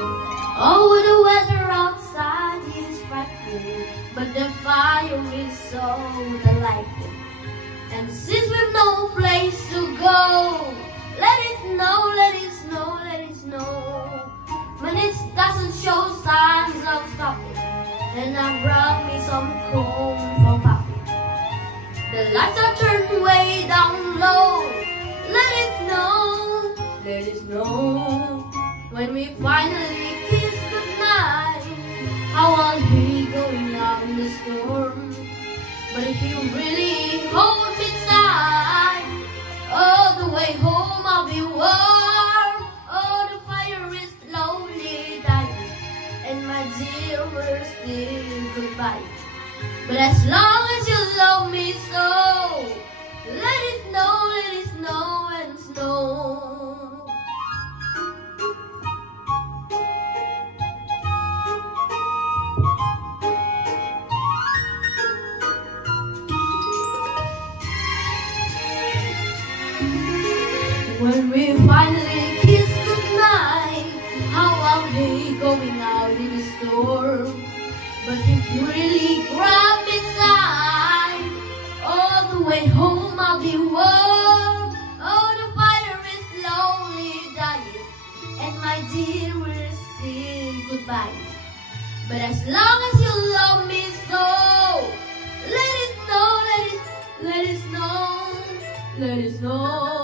Oh, the weather outside is frightful, but the fire is so delightful. And since we've no place to go, let it snow, let it snow, let it snow. When it doesn't show signs of stopping, and I brought me some corn for popping. The lights are turned way down low. Let it snow, let it snow. When we finally kiss goodnight, how I'll be going out in the storm. But if you really hold me tight, all the way home I'll be warm. Oh, the fire is slowly dying, and my dear, we're still goodbye. But as long as you love me so, let it snow and snow. When we finally kiss goodnight, how I'll be going out in the storm. But if you really grab me tight, all the way home I'll be warm. Oh, the fire is slowly dying, and my dear, we'll say goodbye. But as long as you love me so, let it snow, let it snow, let it snow.